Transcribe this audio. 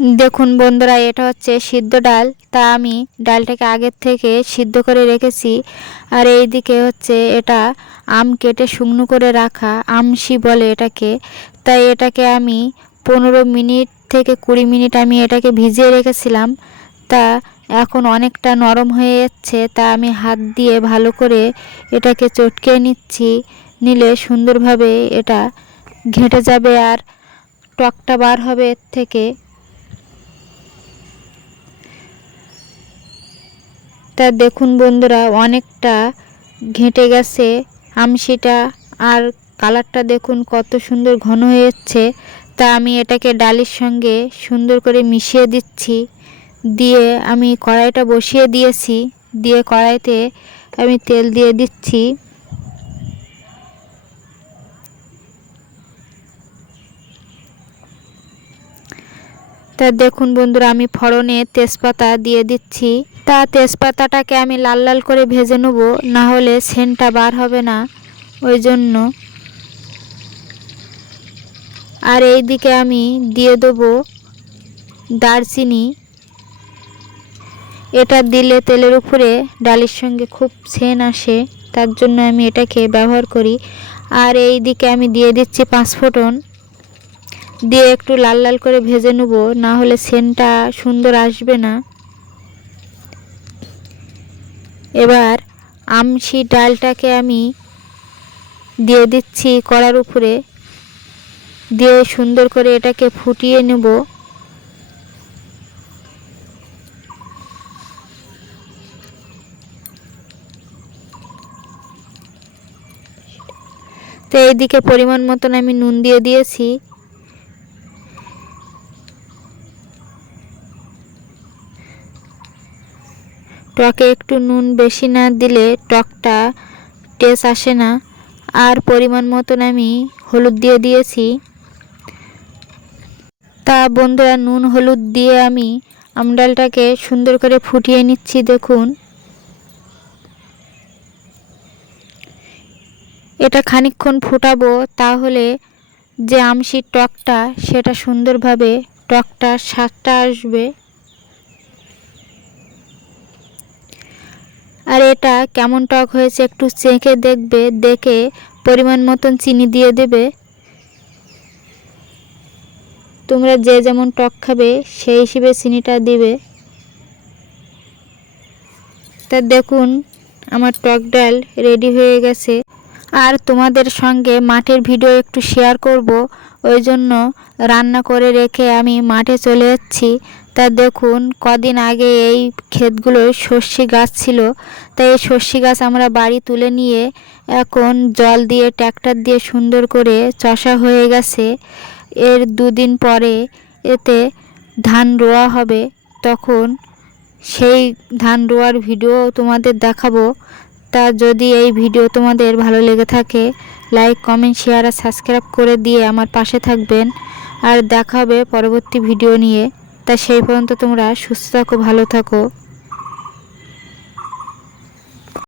দেখুন বন্ধুরা, এটা হচ্ছে সিদ্ধ ডাল। তা আমি ডালটাকে আগের থেকে সিদ্ধ করে রেখেছি। আর এই দিকে হচ্ছে এটা আম কেটে শুকনো করে রাখা আমসি বলে এটাকে। তাই এটাকে আমি পনেরো মিনিট থেকে কুড়ি মিনিট আমি এটাকে ভিজিয়ে রেখেছিলাম। তা এখন অনেকটা নরম হয়ে যাচ্ছে, তা আমি হাত দিয়ে ভালো করে এটাকে চটকে নিচ্ছি। নিলে সুন্দরভাবে এটা ঘেঁটে যাবে আর টকটা বার হবে এর থেকে। তা দেখুন বন্ধুরা, অনেকটা ঘেঁটে গেছে। আমসিটা আর কালারটা দেখুন কত সুন্দর ঘন হয়ে যাচ্ছে। তা আমি এটাকে ডালের সঙ্গে সুন্দর করে মিশিয়ে দিচ্ছি। দিয়ে আমি কড়াইটা বসিয়ে দিয়েছি। দিয়ে কড়াইতে আমি তেল দিয়ে দিচ্ছি। তা দেখুন বন্ধুরা, আমি ফড়নে তেজপাতা দিয়ে দিচ্ছি। তা তেজপাতাটাকে আমি লাল লাল করে ভেজে নেব না হলে সেন্টটা বার হবে না। ওই জন্য। আর এই দিকে আমি দিয়ে দেবো দারচিনি। এটা দিলে তেলের উপরে ডালের সঙ্গে খুব সেন আসে, তার জন্য আমি এটাকে ব্যবহার করি। আর এই দিকে আমি দিয়ে দিচ্ছি পাঁচফোড়ন দিয়ে একটু লাল লাল করে ভেজে নেব না হলে সেনটা সুন্দর আসবে না। এবার আমসি ডালটাকে আমি দিয়ে দিচ্ছি কড়ার উপরে। দিয়ে সুন্দর করে এটাকে ফুটিয়ে নেব। তো এইদিকে পরিমাণ মতন আমি নুন দিয়ে দিয়েছি। টকে একটু নুন বেশি না দিলে টকটা টেস্ট আসে না। আর পরিমাণ মতন আমি হলুদ দিয়ে দিয়েছি। তা বন্ধুরা, নুন হলুদ দিয়ে আমি আমডালটাকে সুন্দর করে ফুটিয়ে নিচ্ছি, দেখুন। এটা খানিকক্ষণ ফুটাবো, তাহলে যে আমসির টকটা, সেটা সুন্দরভাবে টকটা স্বাদটা আসবে। আর এটা কেমন টক হয়েছে একটু চেখে দেখবে, দেখে পরিমাণ মতন চিনি দিয়ে দেবে। তোমরা যে যেমন টক খাবে, সেই হিসেবে চিনিটা দিবে। তা দেখুন, আমার টক ডাল রেডি হয়ে গেছে। আর তোমাদের সঙ্গে মাঠের ভিডিও একটু শেয়ার করব, ওই জন্য রান্না করে রেখে আমি মাঠে চলে যাচ্ছি। তা দেখুন, কদিন আগে এই ক্ষেতগুলোয় সর্ষে গাছ ছিল। তাই এই সর্ষে গাছ আমরা বাড়ি তুলে নিয়ে এখন জল দিয়ে ট্র্যাক্টর দিয়ে সুন্দর করে চষা হয়ে গেছে। এর দুদিন পরে এতে ধান রোয়া হবে। তখন সেই ধান রোয়ার ভিডিও তোমাদের দেখাবো। তা যদি এই ভিডিও তোমাদের ভালো লেগে থাকে, লাইক, কমেন্ট, শেয়ার আর সাবস্ক্রাইব করে দিয়ে আমার পাশে থাকবেন। আর দেখা হবে পরবর্তী ভিডিও নিয়ে। তা সেই পর্যন্ত তোমরা সুস্থ থাকো ভালো থাকো।